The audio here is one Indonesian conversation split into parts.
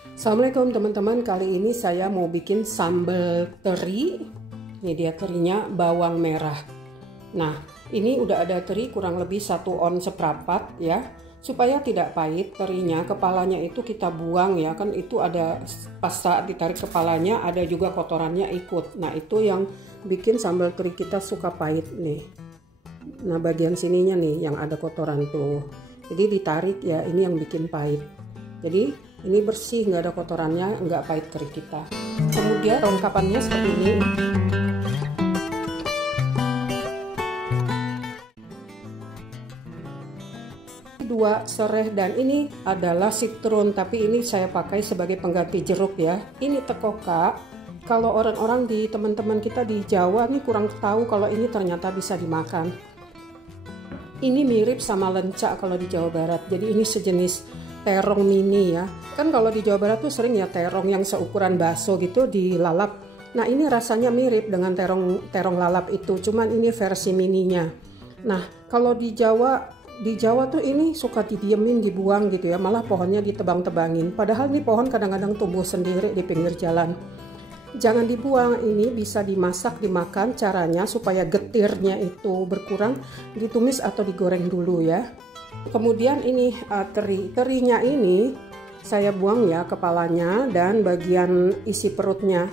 Assalamualaikum teman-teman, kali ini saya mau bikin sambal teri. Ini dia terinya, bawang merah. Nah, ini udah ada teri kurang lebih 1 on seperempat ya. Supaya tidak pahit terinya, kepalanya itu kita buang ya, kan itu ada pas saat ditarik kepalanya ada juga kotorannya ikut. Nah, itu yang bikin sambal teri kita suka pahit nih. Nah, bagian sininya nih yang ada kotoran tuh. Jadi ditarik ya, ini yang bikin pahit. Jadi ini bersih, nggak ada kotorannya, nggak pahit teri kita. Kemudian perlengkapannya seperti ini. Dua serai, dan ini adalah citron, tapi ini saya pakai sebagai pengganti jeruk ya. Ini tekoka. Kalau orang-orang di teman-teman kita di Jawa nih kurang tahu kalau ini ternyata bisa dimakan. Ini mirip sama lencak kalau di Jawa Barat. Jadi ini sejenis terong mini ya. Kan kalau di Jawa Barat tuh sering ya terong yang seukuran bakso gitu dilalap. Nah, ini rasanya mirip dengan terong lalap itu, cuman ini versi mininya. Nah, kalau di Jawa tuh ini suka didiemin, dibuang gitu ya, malah pohonnya ditebang-tebangin. Padahal ini pohon kadang-kadang tumbuh sendiri di pinggir jalan. Jangan dibuang, ini bisa dimasak, dimakan. Caranya supaya getirnya itu berkurang, ditumis atau digoreng dulu ya. Kemudian ini terinya ini saya buang ya kepalanya dan bagian isi perutnya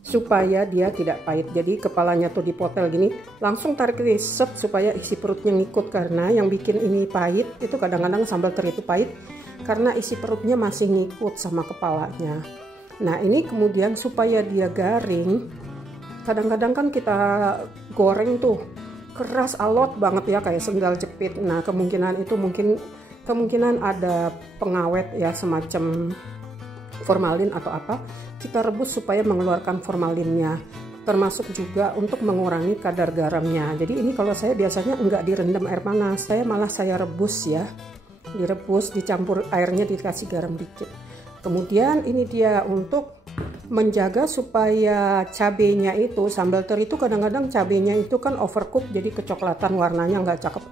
supaya dia tidak pahit. Jadi kepalanya tuh dipotel gini, langsung tarik set supaya isi perutnya ngikut, karena yang bikin ini pahit itu kadang-kadang sambal teri itu pahit karena isi perutnya masih ngikut sama kepalanya. Nah, ini kemudian supaya dia garing, kadang-kadang kan kita goreng tuh keras alot banget ya, kayak sendal jepit. Nah, kemungkinan ada pengawet ya, semacam formalin atau apa. Kita rebus supaya mengeluarkan formalinnya, termasuk juga untuk mengurangi kadar garamnya. Jadi ini kalau saya biasanya enggak direndam air panas, saya rebus ya, direbus, dicampur airnya, dikasih garam dikit. Kemudian ini dia untuk menjaga supaya cabenya itu, sambal teri itu kadang-kadang cabenya itu kan overcook, jadi kecoklatan, warnanya nggak cakep.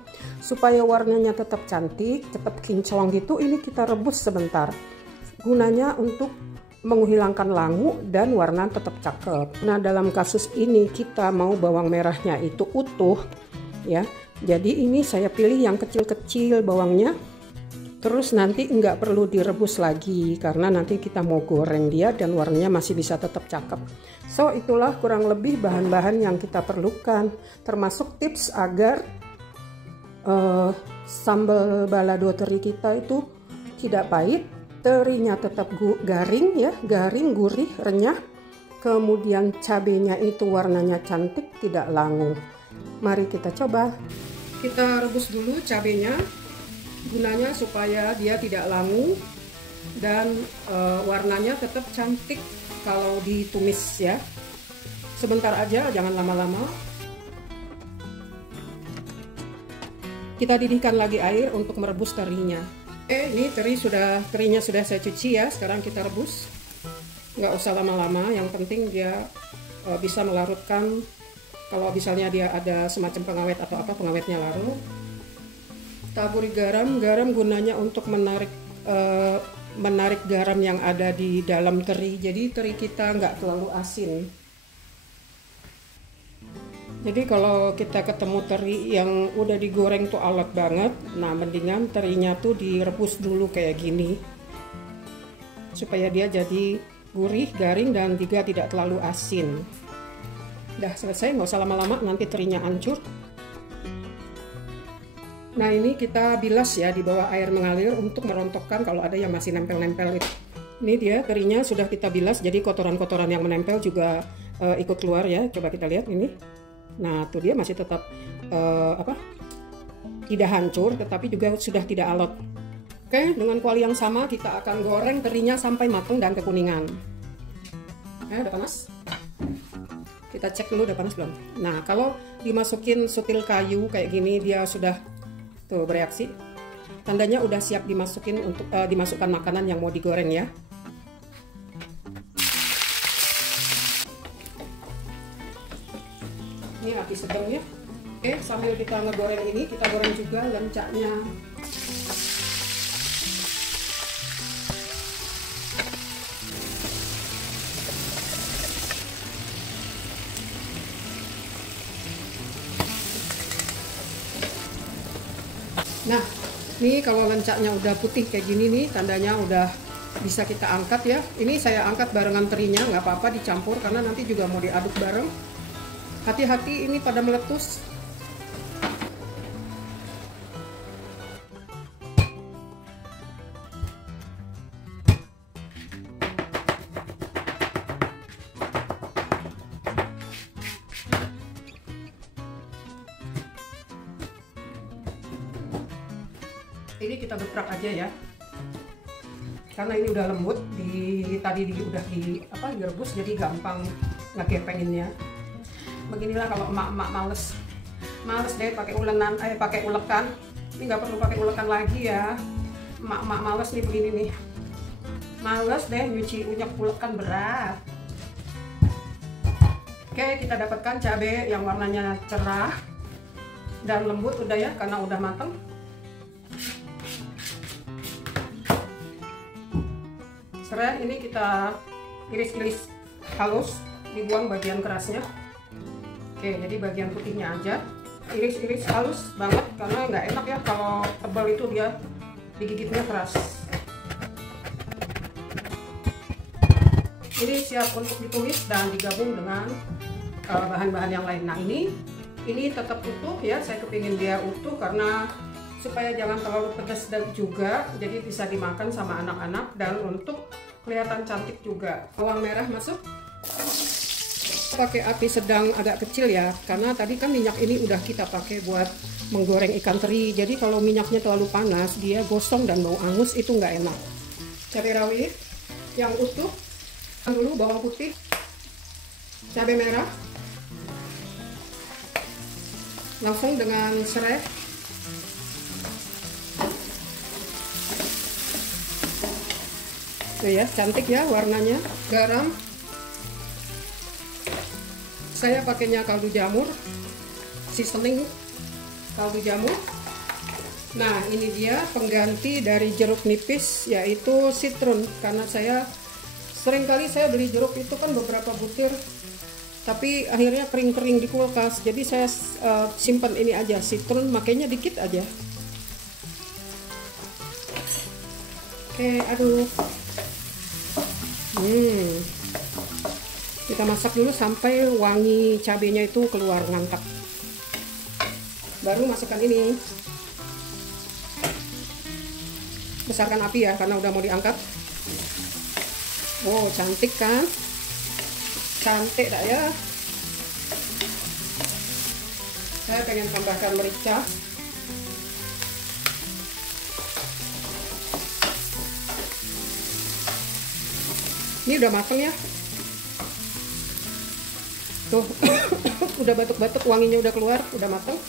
Supaya warnanya tetap cantik, cepet kinclong gitu, ini kita rebus sebentar. Gunanya untuk menghilangkan langu dan warna tetap cakep. Nah, dalam kasus ini kita mau bawang merahnya itu utuh ya. Jadi ini saya pilih yang kecil-kecil bawangnya. Terus nanti nggak perlu direbus lagi karena nanti kita mau goreng dia dan warnanya masih bisa tetap cakep. So, itulah kurang lebih bahan-bahan yang kita perlukan, termasuk tips agar sambal balado teri kita itu tidak pahit, terinya tetap garing ya, garing, gurih, renyah. Kemudian cabenya itu warnanya cantik, tidak langu. Mari kita coba. Kita rebus dulu cabenya. Gunanya supaya dia tidak langu dan warnanya tetap cantik kalau ditumis ya. Sebentar aja, jangan lama-lama. Kita didihkan lagi air untuk merebus terinya. Ini terinya sudah saya cuci ya. Sekarang kita rebus. Nggak usah lama-lama, yang penting dia bisa melarutkan. Kalau misalnya dia ada semacam pengawet atau apa, pengawetnya larut. Taburi garam gunanya untuk menarik garam yang ada di dalam teri. Jadi teri kita nggak terlalu asin. Jadi kalau kita ketemu teri yang udah digoreng tuh alot banget, nah mendingan terinya tuh direbus dulu kayak gini, supaya dia jadi gurih, garing, dan juga tidak terlalu asin. Udah selesai, nggak usah lama-lama, nanti terinya hancur. Nah, ini kita bilas ya di bawah air mengalir untuk merontokkan kalau ada yang masih nempel-nempel itu. Ini dia terinya sudah kita bilas, jadi kotoran-kotoran yang menempel juga ikut keluar ya. Coba kita lihat ini. Nah, tuh dia masih tetap tidak hancur, tetapi juga sudah tidak alot. Oke, dengan kuali yang sama kita akan goreng terinya sampai matang dan kekuningan. Udah panas? Kita cek dulu udah panas belum. Nah, kalau dimasukin sutil kayu kayak gini, dia sudah tuh bereaksi, tandanya udah siap dimasukin untuk dimasukkan makanan yang mau digoreng ya. Ini api sedang ya. Oke, sambil kita ngegoreng ini, kita goreng juga lencaknya. Nah, ini kalau lencaknya udah putih kayak gini nih, tandanya udah bisa kita angkat ya. Ini saya angkat barengan terinya, nggak apa-apa dicampur karena nanti juga mau diaduk bareng. Hati-hati ini pada meletus. Ini kita geprak aja ya, karena ini udah lembut, udah direbus, jadi gampang ngegepenginnya. Beginilah kalau emak-emak males deh pakai ulekan. Ini nggak perlu pakai ulekan lagi ya. Emak-emak males nih begini nih, males deh nyuci ulekan berat. Oke, kita dapatkan cabai yang warnanya cerah dan lembut udah ya, karena udah mateng. Serai ini kita iris-iris halus, dibuang bagian kerasnya. Oke, jadi bagian putihnya aja iris-iris halus banget, karena nggak enak ya kalau tebal itu dia digigitnya keras. Ini siap untuk ditumis dan digabung dengan bahan-bahan yang lain. Nah, ini tetap utuh ya, saya kepingin dia utuh karena supaya jangan terlalu pedas dan juga jadi bisa dimakan sama anak-anak, dan untuk kelihatan cantik juga. Bawang merah masuk, pakai api sedang agak kecil ya, karena tadi kan minyak ini udah kita pakai buat menggoreng ikan teri, jadi kalau minyaknya terlalu panas dia gosong dan bau angus, itu nggak enak. Cabai rawit yang utuh dulu, bawang putih, cabai merah, langsung dengan serai. Tuh ya, cantik ya warnanya. Garam, saya pakainya kaldu jamur, seasoning kaldu jamur. Nah, ini dia pengganti dari jeruk nipis, yaitu citron. Karena seringkali saya beli jeruk itu kan beberapa butir, tapi akhirnya kering-kering di kulkas, jadi saya simpan ini aja, citron, makanya dikit aja. Oke, aduk. Kita masak dulu sampai wangi cabenya itu keluar ngantap, baru masukkan ini. Besarkan api ya, karena udah mau diangkat. Oh, cantik kan? Cantik tak ya? Saya pengen tambahkan merica. Ini udah mateng ya. Tuh, udah batuk-batuk, wanginya udah keluar, udah mateng.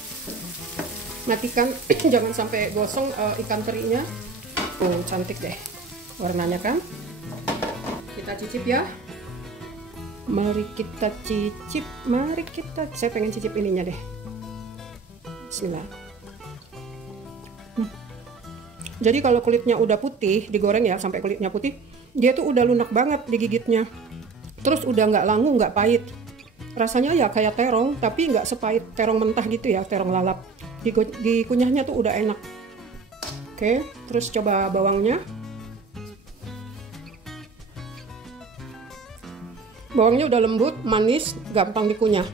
Matikan, jangan sampai gosong ikan terinya. Oh, cantik deh warnanya kan. Kita cicip ya. Mari kita cicip, saya pengen cicip ininya deh. Bismillah. Jadi kalau kulitnya udah putih, digoreng ya sampai kulitnya putih, dia tuh udah lunak banget digigitnya. Terus udah nggak langu, nggak pahit. Rasanya ya kayak terong, tapi nggak sepahit terong mentah gitu ya, terong lalap. Dikunyahnya tuh udah enak. Oke, terus coba bawangnya. Bawangnya udah lembut, manis, gampang dikunyah.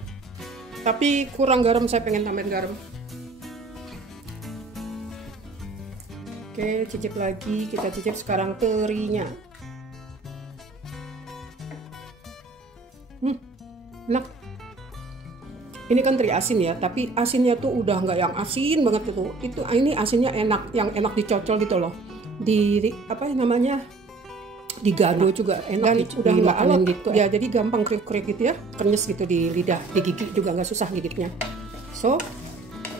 Tapi kurang garam, saya pengen tambahin garam. Oke, cicip lagi. Kita cicip sekarang terinya. Enak. Ini kan teri asin ya, tapi asinnya tuh udah nggak yang asin banget gitu. Ini asinnya enak, yang enak dicocol gitu loh. Apa namanya? Digado juga enak. Dan udah nggak alot gitu ya, jadi gampang kriuk-kriuk gitu ya, krenyes gitu di lidah, digigit juga nggak susah gigitnya. So,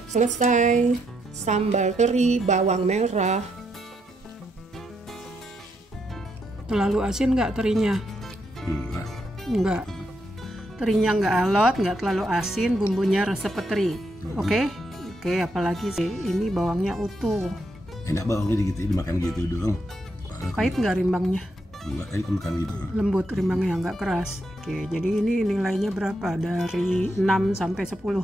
selesai sambal teri bawang merah. Terlalu asin nggak terinya? Enggak. Terinya nggak alot, nggak terlalu asin, bumbunya resep teri. Oke, apalagi sih ini bawangnya utuh. Enak bawangnya gitu, dimakan gitu doang. Pahit nggak rimbangnya? Enggak, ikan gitu. Lembut, rimbangnya nggak keras. Oke, jadi ini nilainya berapa? Dari 6 sampai 10.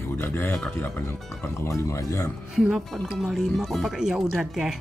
Ya udah deh, kasih 8,5 aja. 8,5 kok pakai ya udah deh.